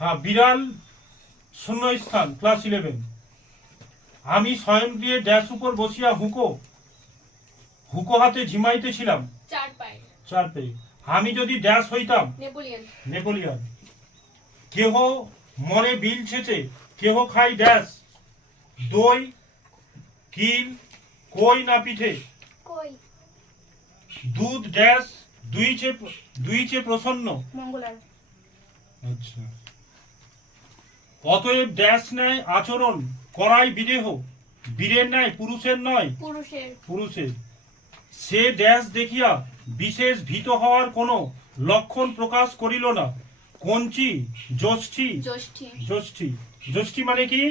হ্যাঁ, বিড়াল শূন্যস্থান ক্লাস 11। আমি স্বয়ং দিয়ে ড্যাশ উপর বসিয়া হুকো হাতে ঝিমাইতেছিলাম চার পেয়ে। আমি যদি ড্যাশ হইতাম নেপোলিয়ন। কেহ মনে বিল ছেচে কেহ খাই ড্যাশ দই কিল কই না পিঠে দুধ ড্যাশ দুইচে প্রসন্ন মঙ্গলার। আচ্ছা। অতএব ড্যাশ ন্যায় আচরণ করাই বিদেহ বীরের ন্যায় পুরুষের নয় পুরুষের। সে ড্যাশ দেখিয়া বিশেষ ভীত হওয়ার কোনো লক্ষণ প্রকাশ করিল না। কঞ্চি জ্যোষ্ঠী মানে কি?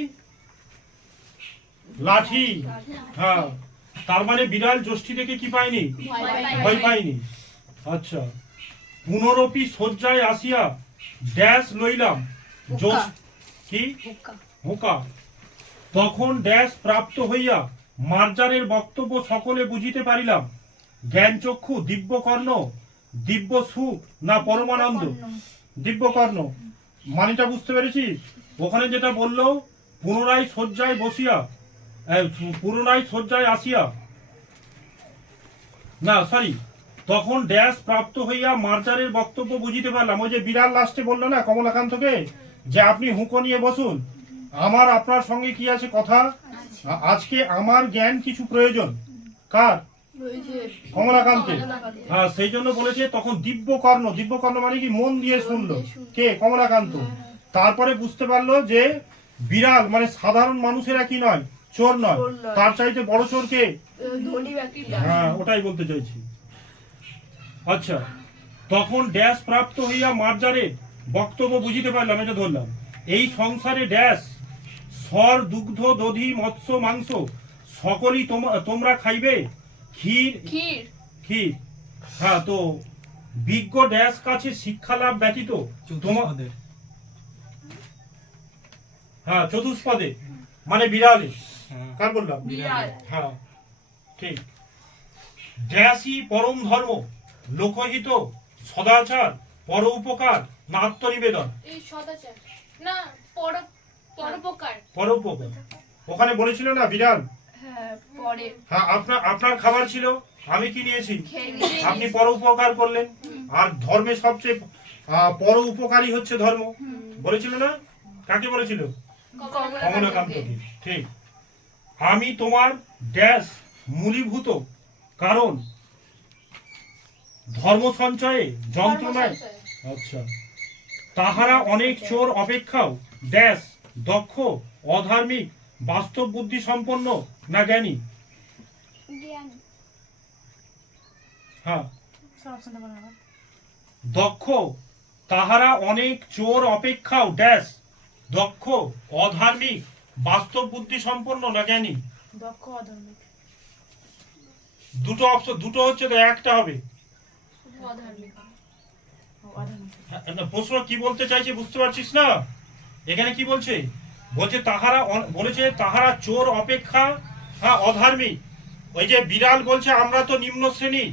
লাঠি। হ্যাঁ, তার মানে বিড়াল জ্যোষ্ঠী দেখে কি পায়নি? ভয় পায়নি। আচ্ছা। পুনরপি শয্যায় আসিয়া ড্যাশ লইলাম কি হুকা। তখন ড্যাশ প্রাপ্ত হইয়া মার্জারের বক্তব্য সকলে বুঝিতে পারিলাম। জ্ঞানচক্ষু দিব্যকর্ণ দিব্য সুখ না পরমানন্দ? দিব্যকর্ণ মানেটা বুঝতে পেরেছিস? ওখানে যেটা বললো পুনরায় শয্যায় আসিয়া না সরি, তখন ড্যাশ প্রাপ্ত হইয়া মার্জারের বক্তব্য বুঝিতে পারলাম। ওই যে বিড়াল লাস্টে বললো না কমলাকান্তকে যে আপনি হুঁকো নিয়ে বসুন, আমার আপনার সঙ্গে কি আছে কথা, আজকে আমার জ্ঞান কিছু প্রয়োজন। কার? কমলাকান্তের। হ্যাঁ, সেই জন্য বলেছে তখন দিব্যকর্ণ মানে কি? মন দিয়ে শুনলো। কে? কমলাকান্ত। তারপরে বুঝতে পারলো যে বিড়াল মানে সাধারণ মানুষেরা কি নয়, চোর নয়, তার চাইতে বড় চোর কে? হ্যাঁ, ওটাই বলতে চাইছি। আচ্ছা। তখন ড্যাশ প্রাপ্ত হইয়া মার্জারের বক্তব্য বুঝিতে পারলাম, এটা ধরলাম। এই সংসারে ড্যাশ সর দুগ্ধ দধি মৎস্য মাংস সকলই তোমরা খাইবে ক্ষীর। হ্যাঁ, তো বিজ্ঞ ড্যাশ কাছে শিক্ষা লাভ ব্যতীত তোমাদের, হ্যাঁ চতুষ্পদে মানে বিড়ালে। কার বললাম? হ্যাঁ, ঠিক। ড্যাশই পরম ধর্ম লোকহিত সদাচার পর উপকার না আত্মনিবেদন? পরোপকার ওখানে বলেছিল না বিড়াল? হ্যাঁ, আপনার খাবার ছিল, আমি কি নিয়েছি? আপনি পর উপকার করলেন। আর ধর্মের সবচেয়ে পর উপকারী হচ্ছে ধর্ম, বলেছিল না? কাকে বলেছিল? কমলাকান্তকে। ঠিক। আমি তোমার ড্যাশ মূলীভূত কারণ ধর্ম সঞ্চয়ে যন্ত্রণায়। আচ্ছা। তাহারা অনেক চোর অপেক্ষাও ড্যাশ দক্ষ অধার্মিক বাস্তব বুদ্ধি সম্পন্ন না জ্ঞানী? হ্যাঁ, দক্ষ। তাহারা অনেক চোর অপেক্ষাও ড্যাশ দক্ষ অধার্মিক বাস্তব বুদ্ধি সম্পন্ন না জ্ঞানী? দক্ষ অধার্মিক। দুটো অপশন, দুটো হচ্ছে তো একটা হবে। প্রশ্ন কি বলতে চাইছে বুঝতে পারছিস না? এখানে কি বলছে? বলেছে তাহারা চোর অপেক্ষা অধার্মিক। ওই যে বিড়াল বলছে আমরা তো নিম্ন শ্রেণী,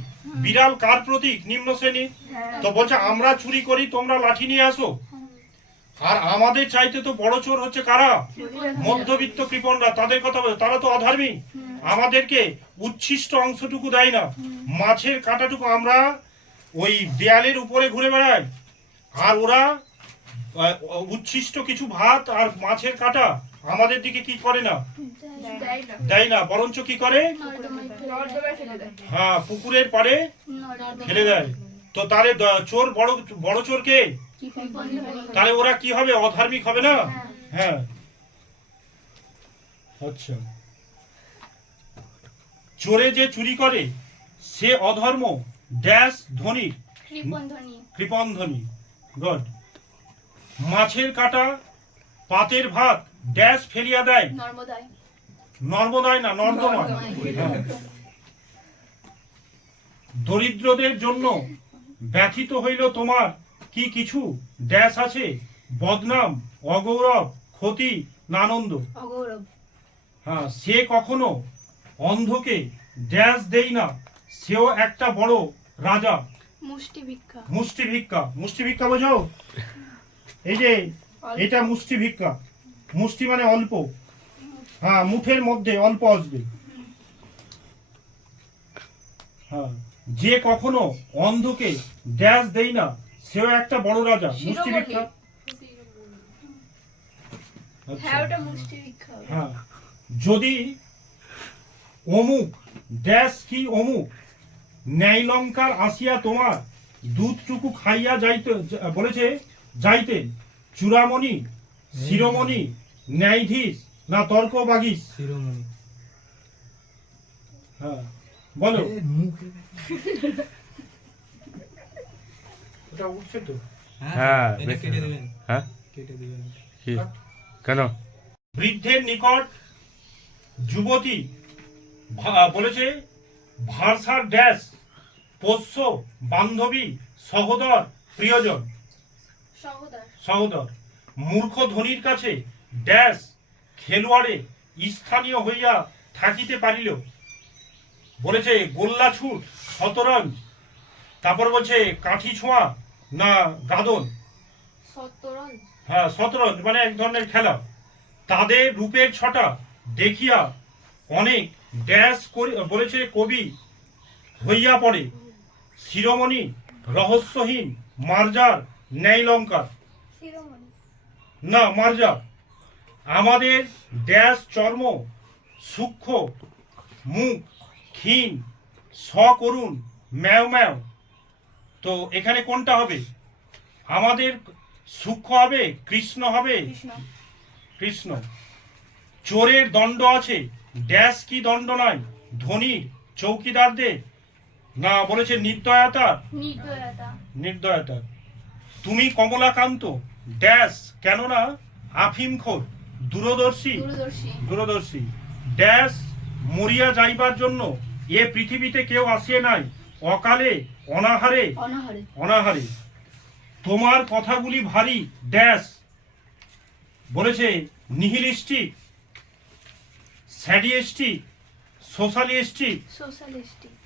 বিড়াল কার প্রতীক? নিম্ন শ্রেণী। তো বলছে আমরা চুরি করি, তোমরা লাঠি নিয়ে আসো। আর আমাদের চাইতে তো বড় চোর হচ্ছে কারা? মধ্যবিত্ত কৃপণরা। তাদের কথা বলে, তারা তো অধার্মিক। আমাদেরকে উচ্ছিষ্ট অংশটুকু দেয় না, মাছের কাঁটাটুকু। আমরা ওই দেয়ালের উপরে ঘুরে বেড়াই, আর ওরা উচ্ছিষ্ট কিছু ভাত আর মাছের কাঁটা আমাদের দিকে কি করে না? দেয় না, বরঞ্চ কি করে? হ্যাঁ, পুকুরের পাড়ে ফেলে দেয়। তো তাহলে চোর বড় চোর কে? তাহলে ওরা কি হবে? অধার্মিক হবে না? হ্যাঁ। আচ্ছা। চোরে যে চুরি করে সে অধর্ম ড্যাশ ধনী কৃপণ ধনী। গড। মাছের কাঁটা পাতের ভাত ড্যাশ ফেলিয়া দেয় নর্মদায় না নর্দমায়। দরিদ্রদের জন্য ব্যথিত হইল তোমার কি কিছু ড্যাশ আছে বদনাম অগৌরব ক্ষতি না আনন্দ? হ্যাঁ, সে কখনো অন্ধকে ড্যাশ দেই না, সেও একটা বড় রাজা। মুষ্টি ভিক্ষা বোঝো? এই যে এটা মুষ্টি ভিক্ষা, মুষ্টি মানে অল্প, হ্যাঁ মুঠের মধ্যে অল্প আসবে। হ্যাঁ, যে কখনো অন্ধকে ড্যাশ দেই না সেও একটা বড় রাজা, মুষ্টি ভিক্ষা। হ্যাঁ, যদি অমুক ড্যাশ কি অমুক ন্যায়লঙ্কার আসিয়া তোমার দুধটুকু খাইয়া যাইতে বলেছে যাইতেন, চূড়ামণি শিরোমণি ন্যায়াধীশ না তর্ক বাগিস? শিরোমণি। হ্যাঁ বলো। ওটা উঠছে তো? হ্যাঁ, এটা কেটে দিবেন। হ্যাঁ, কেটে দিবেন। কি কেন? বৃদ্ধের নিকট যুবতী বলেছে ভাষার ড্যাশ পোষ্য বান্ধবী সহোদর প্রিয়জন সহোদর। মূর্খ ধনীর কাছে ড্যাশ খেলোয়াড়ে স্থানীয় হইয়া থাকিতে পারিল, বলেছে গোল্লা ছুট শতরঞ্জ, তারপর বলছে কাঠি ছোঁয়া না গাদন। হ্যাঁ শতরঞ্জ মানে এক ধরনের খেলা। তাদের রূপের ছটা দেখিয়া অনেক ড্যাশ বলেছে কবি হইয়া পড়ে, শিরোমণি রহস্যহীন মার্জার ন্যায়লঙ্কার না মার্জার। আমাদের ড্যাশ চর্ম সূক্ষ্ম মুখ ক্ষীণ সকরুণ ম্যাও ম্যাও। তো এখানে কোনটা হবে? আমাদের সূক্ষ্ম হবে কৃষ্ণ হবে, কৃষ্ণ। চোরের দণ্ড আছে ড্যাশ কি দণ্ড নাই, ধনীর চৌকিদারদের না বলেছে নির্দয়তা, নির্দয়তা। তুমি কমলাকান্ত ড্যাশ কেননা আফিমখোর দূরদর্শী, দূরদর্শী। ড্যাশ মরিয়া যাইবার জন্য এ পৃথিবীতে কেউ আসিয়ে নাই, অকালে অনাহারে অনাহারে। তোমার কথাগুলি ভারী ড্যাশ বলেছে নিহিলিস্টিক স্যাডিয়েস্টিক সোশ্যালিস্টিক,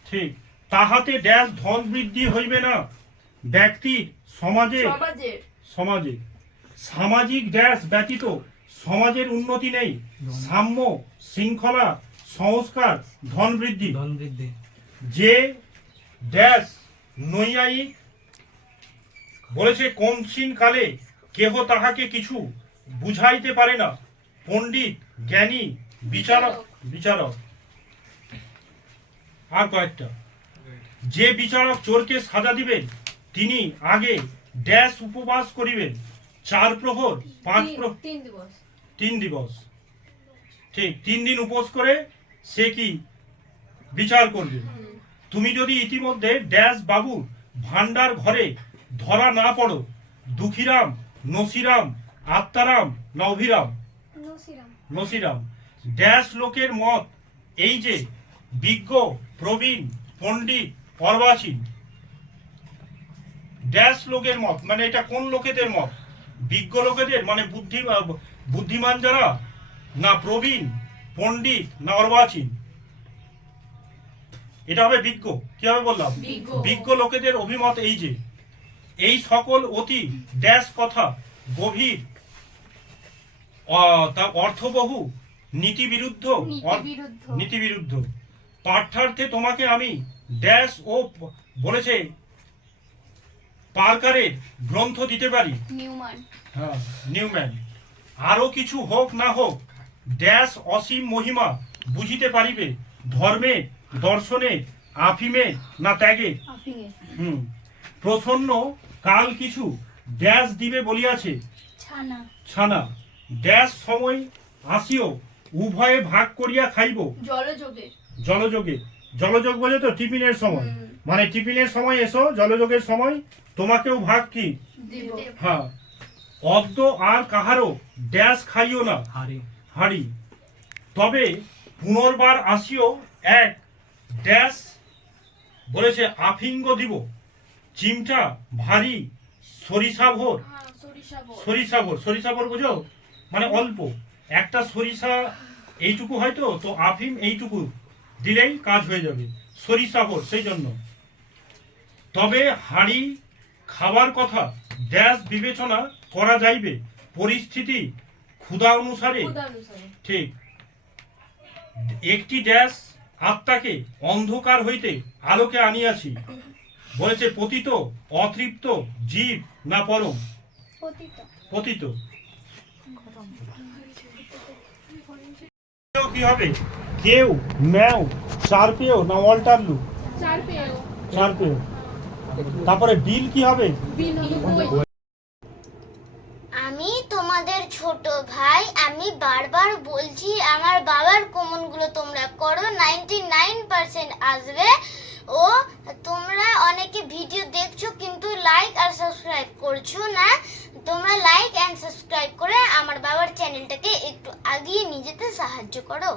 ঠিক। তাহাতে ড্যাশ ধন বৃদ্ধি হইবে না ব্যক্তির সমাজে সমাজে। সামাজিক ড্যাশ ব্যতীত সমাজের উন্নতি নেই, সাম্য শৃঙ্খলা সংস্কার ধন বৃদ্ধি। যে ড্যাশ নৈয়ায়িক বলেছে কমসীন কালে কেহ তাহাকে কিছু বুঝাইতে পারে না, পণ্ডিত জ্ঞানী বিচারক বিচারক। আর কয়েকটা, যে বিচারক চোরকে সাজা দিবেন তিনি আগে ড্যাশ উপবাস করিবেন, 4 প্রহর 5 প্রহর 3 দিবস, ঠিক 3 দিন উপোস করে সে কি বিচার করবে। তুমি যদি ইতিমধ্যে ড্যাশ বাবু ভান্ডার ঘরে ধরা না পড়ো, দুঃখীরাম নসিরাম আত্মারাম না অভিরাম? নসিরাম। ড্যাশ লোকের মত এই যে বিজ্ঞ প্রবীণ পণ্ডিত অর্বাচীন। ড্যাশ লোকের মত মানে এটা কোন লোকেদের মত? বিজ্ঞ লোকেদের মানে বুদ্ধিমান যারা, না প্রবীণ পণ্ডিত না অর্বাচীন? এটা হবে বিজ্ঞ। কি হবে বললাম? বিজ্ঞ লোকেদের অভিমত এই যে এই সকল অতি ড্যাশ কথা গভীর অর্থবহু নীতিবিরুদ্ধ নীতিবিরুদ্ধ। পাঠ্যার্থে তোমাকে আমি ড্যাশ ও বলেছে পার্কারের গ্রন্থ দিতে পারি, হ্যাঁ নিউম্যান। আরো কিছু হোক না হোক ড্যাশ অসীম মহিমা বুঝিতে পারিবে, ধর্মে দর্শনে আফিমে না ত্যাগে। প্রসন্ন কাল কিছু ড্যাশ দিবে বলিয়াছে, ছানা। ড্যাশ সময় আসিও উভয়ে ভাগ করিয়া খাইব, জলযোগে। জলযোগ বলে তো টিফিনের সময়, মানে টিফিনের সময় এসো, জলযোগের সময় তোমাকেও ভাগ কি হ্যাঁ। অদ্য আর কাহারও ড্যাশ খাইও না হাড়ি, তবে পুনর্বার আসিও এক ড্যাশ বলেছে আফিঙ্গ দিব, চিমটা ভারী সরিষাভর। সরিষাভর বুঝো মানে অল্প, একটা সরিষা এইটুকু হয়তো, তো আফিম এইটুকু দিলেই কাজ হয়ে যাবে, সরিষাভর সেই জন্য। তবে হাড়ি খাবার কথা ড্যাশ বিবেচনা করা যাইবে, পরিস্থিতি ক্ষুধা অনুসারে ঠিক একটি ড্যাশ আত্মাকে অন্ধকার হইতে আলোকে আনিয়াছি। বলেছে পতিত, অতৃপ্ত, জীব না পরম? পতিত। কি হবে? কেউ, ম্যাও, চার পেও না অল্টারলু? চার পেও। তারপরে বিল কি হবে? আমি তোমাদের ছোট ভাই, আমি বারবার বলছি আমার বাবার কমনগুলো তোমরা করো, 99% আসবে। ও তোমরা অনেকে ভিডিও দেখছো কিন্তু লাইক আর সাবস্ক্রাইব করছো না। তোমরা লাইক এন্ড সাবস্ক্রাইব করে আমার বাবার চ্যানেলটাকে একটু আগিয়ে নিয়ে যেতে সাহায্য করো।